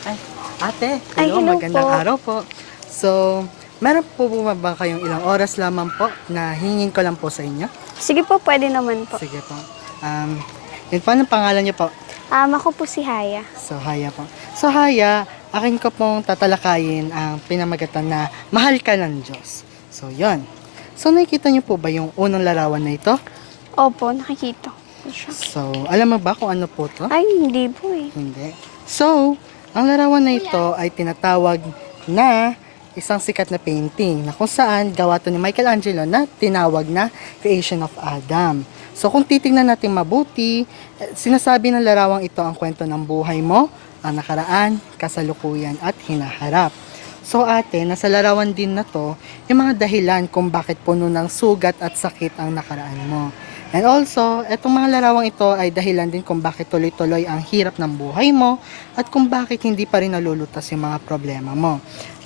Ay, ate, Ay, hello, hello magandang po. araw po. So, meron po ba kayong ilang oras lamang po na hingin ko lang po sa inyo? Sige po, pwede naman po. Sige po. Um, yun po, anong pangalan niyo po? Ako po si Haya. So, Haya po. So, Haya, akin ko pong tatalakayin ang pinamagatan na mahal ka ng Diyos. So, yon. So, nakikita niyo po ba yung unang larawan na ito? Opo, nakikita ko siya. So, alam mo ba kung ano po to? Ay, hindi po eh. Hindi. So, ang larawan na ito ay tinatawag na isang sikat na painting na kung saan gawa to ni Michelangelo na tinawag na Creation of Adam. So, kung titingnan natin mabuti, sinasabi ng larawang ito ang kwento ng buhay mo, ang nakaraan, kasalukuyan at hinaharap. So ate, nasa larawan din na to, yung mga dahilan kung bakit puno ng sugat at sakit ang nakaraan mo. And also, etong mga larawang ito ay dahilan din kung bakit tuloy-tuloy ang hirap ng buhay mo at kung bakit hindi pa rin nalulutas yung mga problema mo.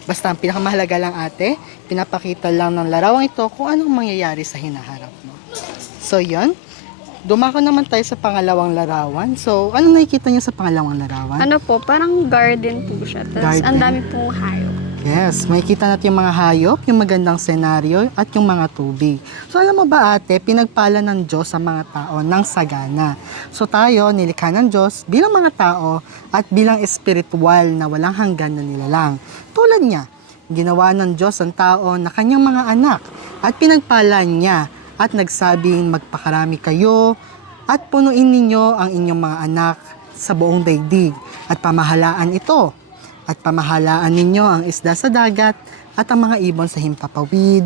Basta ang pinakamahalaga lang ate, pinapakita lang ng larawang ito kung anong mangyayari sa hinaharap mo. So yun, dumako naman tayo sa pangalawang larawan. So, ano nakikita niyo sa pangalawang larawan? Ano po, parang garden po siya. Tapos Garden? ang dami pong hayop. Yes, makikita natin yung mga hayop, yung magandang senaryo, at yung mga tubig. So alam mo ba ate, pinagpala ng Diyos sa mga tao ng sagana. So tayo, nilikha ng Diyos bilang mga tao at bilang espiritual na walang hanggan na nilalang. Tulad niya, ginawa ng Diyos ang tao na kanyang mga anak at pinagpala niya at nagsabing magpakarami kayo at punuin ninyo ang inyong mga anak sa buong daigdig at pamahalaan ito. At pamahalaan ninyo ang isda sa dagat at ang mga ibon sa himpapawid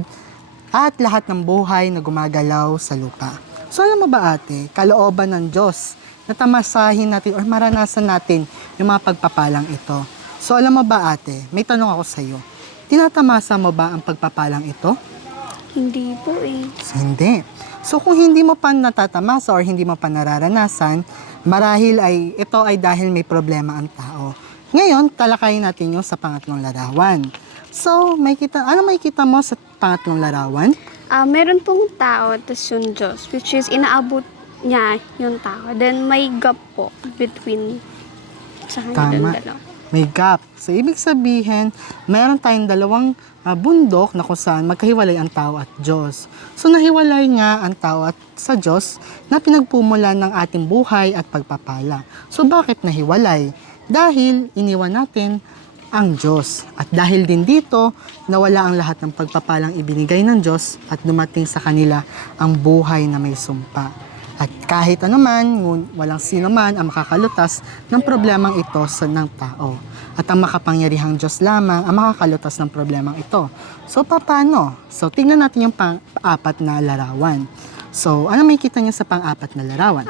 at lahat ng buhay na gumagalaw sa lupa. So alam mo ba ate, kalooban ng Diyos na tamasahin natin o maranasan natin yung mga pagpapalang ito. So alam mo ba ate, may tanong ako sa iyo. Tinatamasa mo ba ang pagpapalang ito? Hindi po eh. Hindi. So kung hindi mo pa natatamasa or hindi mo pa nararanasan, marahil ay ito ay dahil may problema ang tao. Ngayon, talakayin natin yung sa pangatlong larawan. So, ano makikita mo sa pangatlong larawan? Meron pong tao at yung Diyos, which is inaabot niya yung tao. Then may gap po between sa kanya Tama. dalawa. May gap. So, ibig sabihin, meron tayong dalawang bundok na kung saan magkahiwalay ang tao at Diyos. So, nahiwalay nga ang tao at sa Diyos na pinagpumulan ng ating buhay at pagpapala. So, bakit nahiwalay? Dahil iniwan natin ang Diyos. At dahil din dito, nawala ang lahat ng pagpapalang ibinigay ng Diyos at dumating sa kanila ang buhay na may sumpa. At kahit anuman, walang sino man ang makakalutas ng problemang ito ng tao. At ang makapangyarihang Diyos lamang ang makakalutas ng problemang ito. So, paano? So, tingnan natin yung pang-apat na larawan. So, ano makikita niyo sa pang-apat na larawan?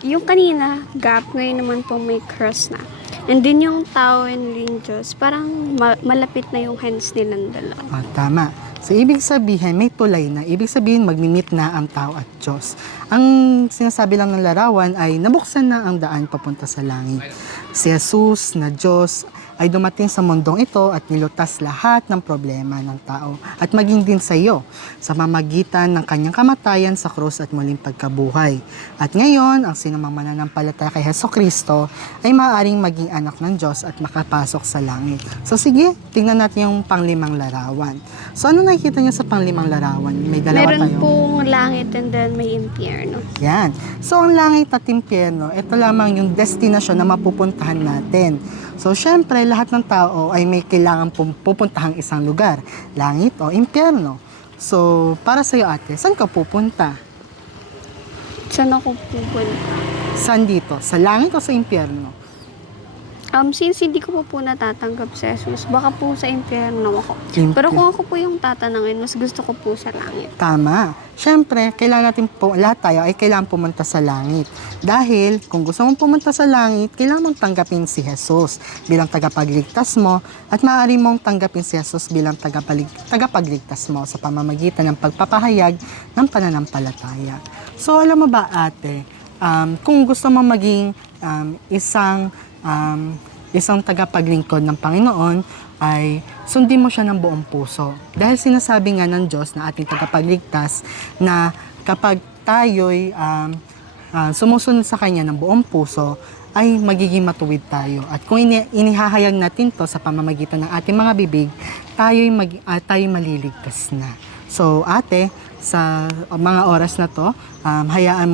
Yung kanina, gap, ngayon naman po may cross na. And din yung tao and yung Diyos, parang malapit na yung hands nilang dalawa. Tama. So, ibig sabihin, may tulay na. Ibig sabihin, magmimit na ang tao at Diyos. Ang sinasabi lang ng larawan ay nabuksan na ang daan papunta sa langit. Si Jesus na Diyos ay dumating sa mundong ito at nilutas lahat ng problema ng tao at maging din sa iyo sa mamagitan ng kanyang kamatayan sa krus at muling pagkabuhay. At ngayon, ang sinumang mananampalataya kay Hesukristo ay maaaring maging anak ng Diyos at makapasok sa langit. So sige, tingnan natin yung panglimang larawan. So ano nakikita niyo sa panglimang larawan? May dalawa Meron tayong... pong langit and then may impyerno. Yan. So, ang langit at impyerno, ito lamang yung destinasyon na mapupuntahan natin. So, syempre, lahat ng tao ay may kailangan pupuntahang isang lugar. Langit o impyerno. So, para sa'yo ate, saan ka pupunta? Saan ako pupunta? Saan dito? Sa langit o sa impyerno? Since hindi ko po natatanggap si Jesus, baka po sa impyerno ako. Pero Impyerno. kung ako po yung tatanungin, mas gusto ko po sa langit. Tama. Siyempre, kailangan natin lahat tayo ay kailangan pumunta sa langit. Dahil kung gusto mong pumunta sa langit, kailangan mong tanggapin si Jesus bilang tagapagligtas mo at maaari mong tanggapin si Jesus bilang tagapagligtas mo sa pamamagitan ng pagpapahayag ng pananampalataya. So, alam mo ba ate, kung gusto mong maging isang tagapaglingkod ng Panginoon ay sundin mo siya ng buong puso. Dahil sinasabi nga ng Diyos na ating tagapagligtas na kapag tayo'y sumusunod sa Kanya ng buong puso, ay magiging matuwid tayo. At kung inihahayag natin to sa pamamagitan ng ating mga bibig, tayo'y maliligtas na. So, ate, sa mga oras na to, hayaan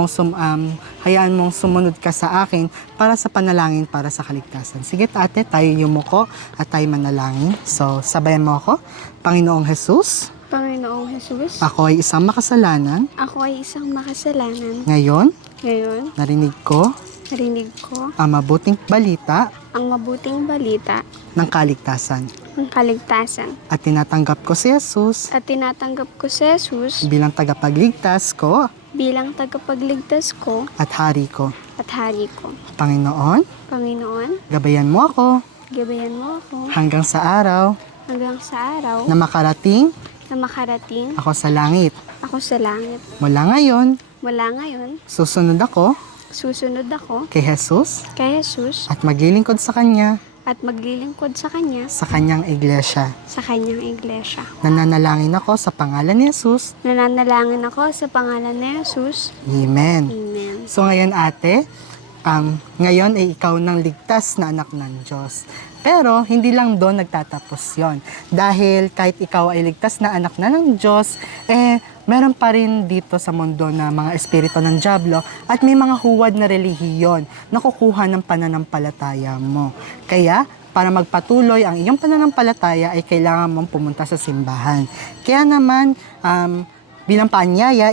mong sumunod ka sa akin para sa panalangin para sa kaligtasan. Sige, ate, tayo yumuko at tayo manalangin. So, sabayan mo ako. Panginoong Jesus, Panginoong Jesus, ako ay isang makasalanan. ako ay isang makasalanan. Ngayon, Ngayon, narinig ko narinig ko ang mabuting balita ang mabuting balita ng kaligtasan. ng kaligtasan. At tinatanggap ko si Jesus At tinatanggap ko si Jesus bilang tagapagligtas ko bilang tagapagligtas ko at hari ko. at hari ko. Panginoon, Panginoon, gabayan mo ako gabayan mo ako hanggang sa araw hanggang sa araw na makarating na makarating ako sa langit. ako sa langit. Mula ngayon, Mula ngayon, susunod ako susunod ako kay Jesus kay Jesus at maglilingkod sa Kanya at maglilingkod sa Kanya sa Kanyang iglesia. sa Kanyang iglesia. Nananalangin ako sa pangalan ni Jesus. Nananalangin ako sa pangalan ni Jesus. Amen. Amen. So ngayon ate, ngayon ay ikaw ng ligtas na anak ng Diyos. Pero hindi lang doon nagtatapos yon. Dahil kahit ikaw ay ligtas na anak na ng Diyos, meron pa rin dito sa mundo na mga espiritu ng dyablo at may mga huwad na relihiyon na kukuha ng pananampalataya mo. Kaya, para magpatuloy ang iyong pananampalataya ay kailangan mong pumunta sa simbahan. Kaya naman, bilang paanyaya,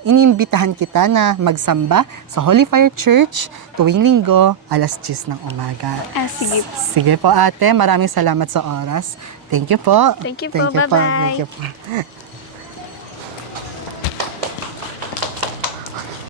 iniimbitahan kita na magsamba sa Holy Fire Church tuwing linggo, alas 10 ng umaga. Sige. Sige po ate, maraming salamat sa oras. Thank you po. Thank you po. Bye-bye. Thank you po.